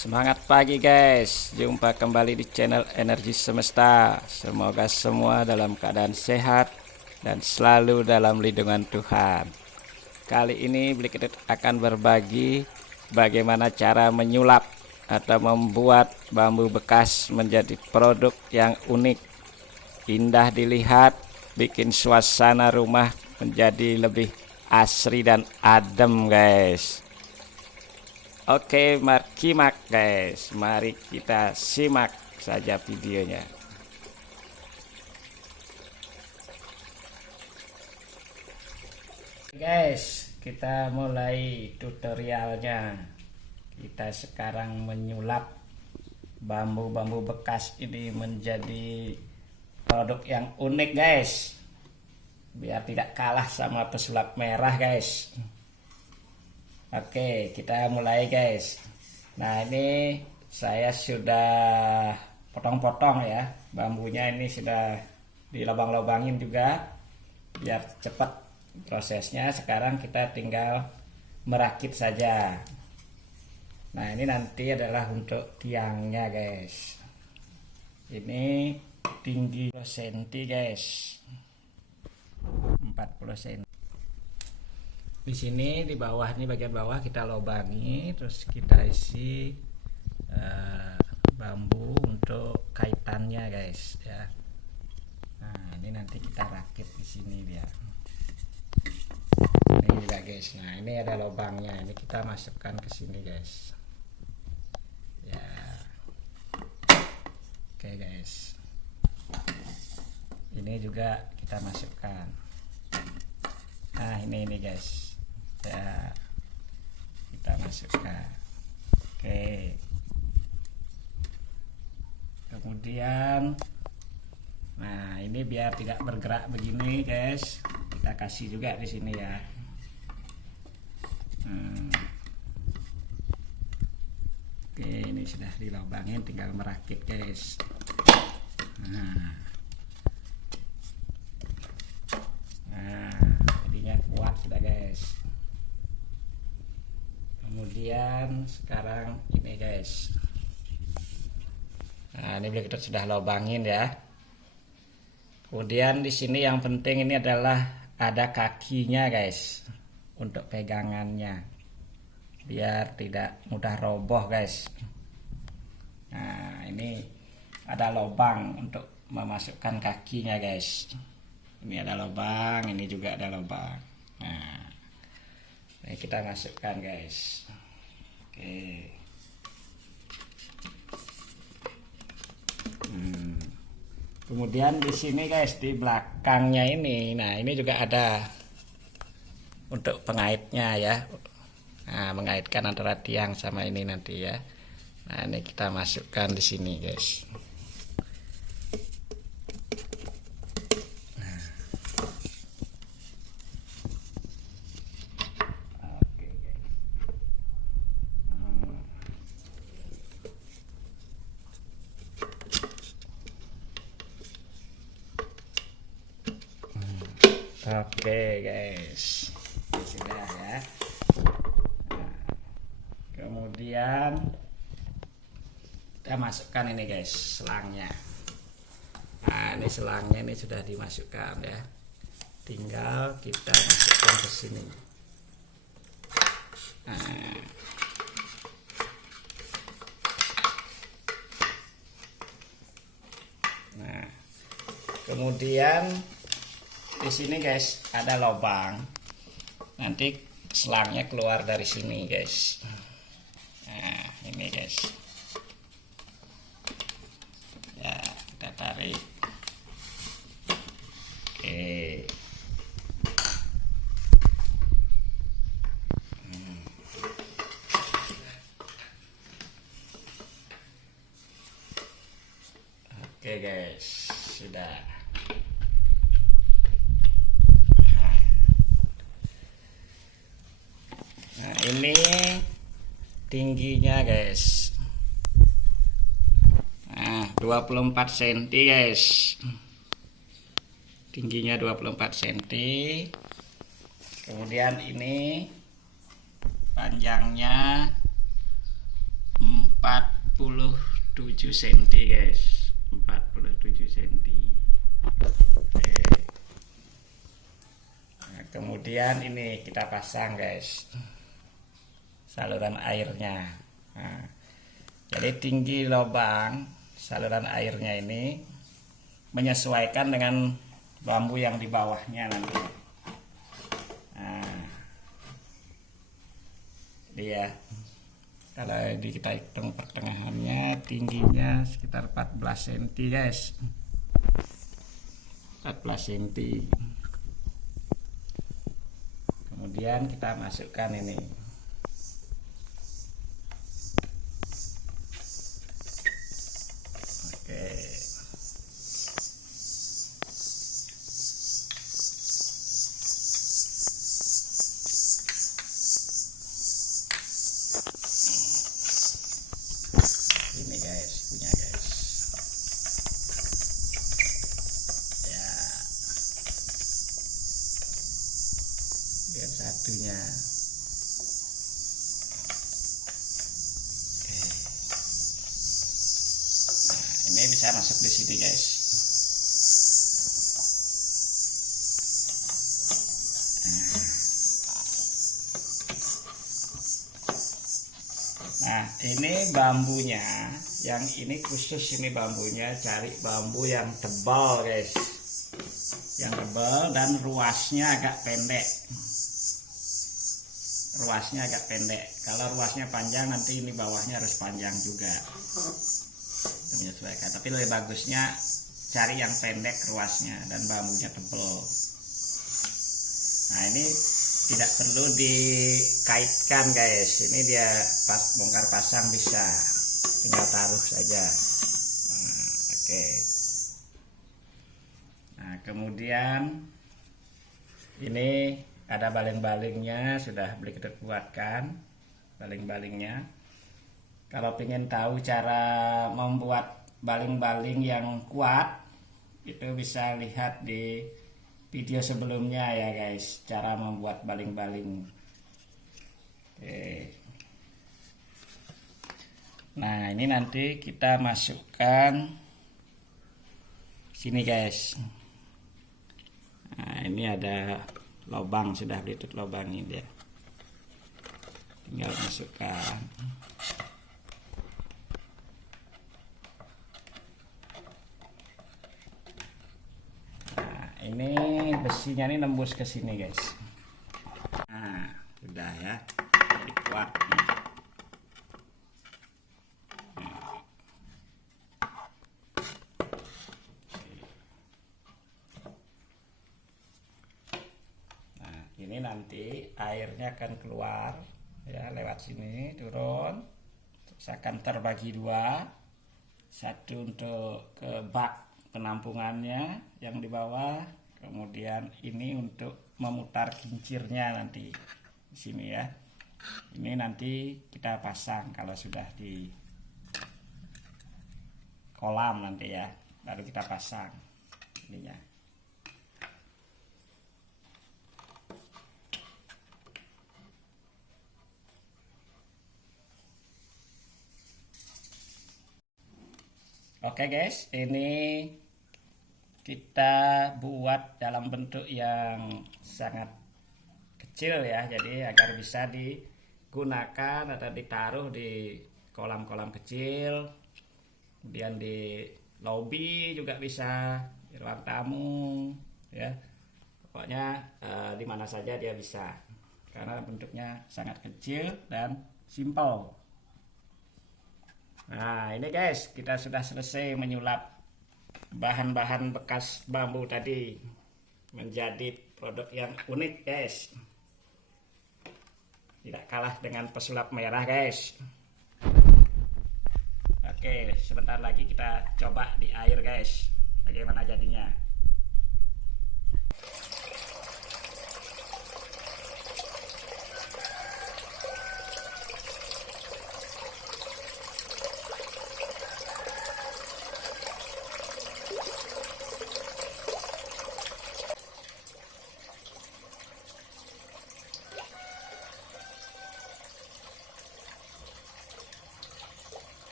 Semangat pagi guys, jumpa kembali di channel Energi Semesta. Semoga semua dalam keadaan sehat dan selalu dalam lindungan Tuhan. Kali ini Blikidit akan berbagi bagaimana cara menyulap atau membuat bambu bekas menjadi produk yang unik, indah dilihat, bikin suasana rumah menjadi lebih asri dan adem guys. Oke, simak guys. Mari kita simak saja videonya. Guys, kita mulai tutorialnya. Kita sekarang menyulap bambu-bambu bekas ini menjadi produk yang unik guys. Biar tidak kalah sama pesulap merah guys. Oke, kita mulai guys. Nah, ini saya sudah potong-potong ya. Bambunya ini sudah dilobang-lobangin juga biar cepat prosesnya. Sekarang kita tinggal merakit saja. Nah, ini nanti adalah untuk tiangnya guys. Ini tinggi 10 cm guys. 40 cm. Di sini di bawah, ini bagian bawah kita lobangi, terus kita isi bambu untuk kaitannya guys ya. Nah, ini nanti kita rakit di sini dia. Ini juga guys. Nah, ini ada lubangnya. Ini kita masukkan ke sini guys. Ya. Oke guys. Ini juga kita masukkan. Nah, ini guys. Ya, kita masukkan. Oke, kemudian nah ini biar tidak bergerak begini guys, kita kasih juga di sini ya. Oke, ini sudah dilobangin, tinggal merakit guys. Nah, jadinya kuat sudah guys. Kemudian sekarang ini guys. Nah, ini kita sudah lobangin ya. Kemudian di sini yang penting ini adalah ada kakinya guys untuk pegangannya biar tidak mudah roboh guys. Nah, ini ada lubang untuk memasukkan kakinya guys. Ini ada lubang, ini juga ada lubang. Nah, ini kita masukkan guys. Oke. Kemudian di sini guys, di belakangnya ini, nah ini juga ada untuk pengaitnya ya. Nah, mengaitkan antara tiang sama ini nanti ya. Nah, ini kita masukkan di sini guys. Oke guys, sudah ya. Nah, kemudian kita masukkan ini guys selangnya. Nah, ini selangnya ini sudah dimasukkan ya. Tinggal kita masukkan ke sini. Nah, kemudian di sini guys ada lubang, nanti selangnya keluar dari sini guys. Nah, ini guys ya, kita tarik. Oke. Oke guys, sudah. Nah, ini tingginya guys. Nah, 24 cm guys. Tingginya 24 cm. Kemudian ini panjangnya 47 cm guys, 47 cm. Oke. Nah, kemudian ini kita pasang guys saluran airnya. Nah, jadi tinggi lubang saluran airnya ini menyesuaikan dengan bambu yang di bawahnya nanti. Nah, dia kalau kita hitung pertengahannya tingginya sekitar 14 cm guys, 14 cm. Kemudian kita masukkan ini. Oke. Ini guys, punya guys. Ya. Lihat satunya. Oke. Nah, ini bisa masuk di sini guys. Nah, ini bambunya, yang ini khusus ini bambunya, cari bambu yang tebal guys, yang tebal dan ruasnya agak pendek. Ruasnya agak pendek. Kalau ruasnya panjang nanti ini bawahnya harus panjang juga. Itu menyesuaikan. Tapi lebih bagusnya cari yang pendek ruasnya dan bambunya tebal. Nah, ini tidak perlu dikaitkan guys, ini dia bongkar pasang bisa, tinggal taruh saja. Nah, oke. Nah, kemudian ini ada baling-balingnya, sudah beli kita buatkan baling-balingnya. Kalau ingin tahu cara membuat baling-baling yang kuat, itu bisa lihat di video sebelumnya ya guys, cara membuat baling-baling. Oke. Nah, ini nanti kita masukkan sini guys. Nah, ini ada lubang, sudah ditutup lubang ini dia. Tinggal masukkan. Ini besinya ini nembus ke sini guys. Nah, sudah ya, jadi kuat nih. Nah, ini nanti airnya akan keluar ya lewat sini turun. Terus akan terbagi dua, satu untuk ke bak penampungannya yang di bawah, kemudian ini untuk memutar kincirnya nanti di sini ya. Ini nanti kita pasang kalau sudah di kolam nanti ya, baru kita pasang ininya. Oke guys, ini kita buat dalam bentuk yang sangat kecil ya, jadi agar bisa digunakan atau ditaruh di kolam-kolam kecil, kemudian di lobi juga bisa, di ruang tamu ya, pokoknya di mana saja dia bisa karena bentuknya sangat kecil dan simpel. Nah, ini guys, kita sudah selesai menyulap bahan-bahan bekas bambu tadi menjadi produk yang unik guys. Tidak kalah dengan pesulap merah guys. Oke, sebentar lagi kita coba di air guys, bagaimana jadinya.